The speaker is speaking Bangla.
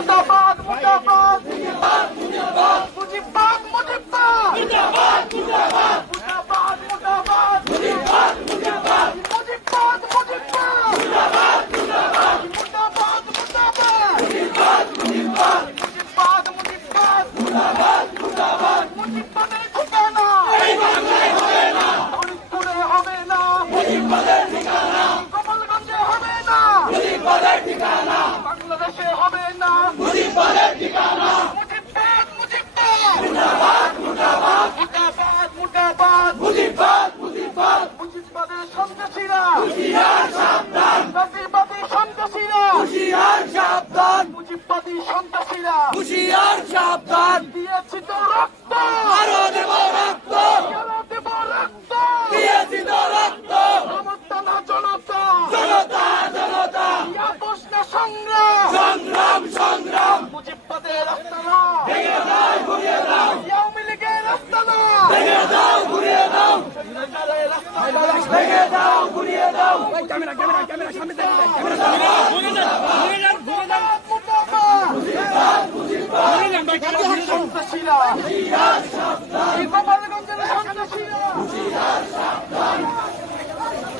মুর্দাবাদ মুর্দাবাদ মুজিবাদ মুজিবাদ মুজিবাদ মুর্দাবাদ মুর্দাবাদ মুর্দাবাদ মুর্দাবাদ মুজিবাদ মুজিবাদ মুজিবাদ মুজিবাদ মুর্দাবাদ মুর্দাবাদ মুর্দাবাদ মুর্দাবাদ মুজিবাদ মুজিবাদ মুজিবাদ মুজিবাদ মুর্দাবাদ মুর্দাবাদ মুজিবাদের ঠিকানা এই বাংলায় হবে না, ফরিদপুরে হবে না, মুজিবাদের ঠিকানা গোপালগঞ্জে হবে না, মুজিবাদের ঠিকানা বাংলাদেশে হবে না, মুজিবাদের ঠিকানা মুজিবাদ মুজিবাদ মুর্দাবাদ মুর্দাবাদ মুর্দাবাদ মুর্দাবাদ মুজিবাদ মুজিবাদ মুজিবাদের সন্ত্রাসীরা হুঁশিয়ার সাবধান, জাতিবাদী সন্ত্রাসীরা হুঁশিয়ার সাবধান, মুজিবাদী সন্ত্রাসীরা হুঁশিয়ার সাবধান, দিয়েছি তো রক্ত আরো দেব রক্ত, আরো দেব রক্ত, দিয়েছি তো রক্ত, জনতা না জনতা, জনতা জনতা, আপোষ না সংগ্রাম, সংগ্রাম সংগ্রাম, মুজিবাদের রাস্তানা ভেঙে দাও ঘুরিয়ে দাও, আওয়ামী লীগের রাস্তানা ভেঙে দাও ঘুরিয়ে দাও, ভেঙে দাও ঘুরিয়ে দাও, ক্যামেরা ক্যামেরা ক্যামেরা সামনে থেকে ক্যামেরা সামনে ঘুরে যান মুর্দাবাদ মুর্দাবাদ মুজিবাদ সন্ত্রাসীরা হুঁশিয়ার সাবধান, গোপালগঞ্জের সন্ত্রাসীরা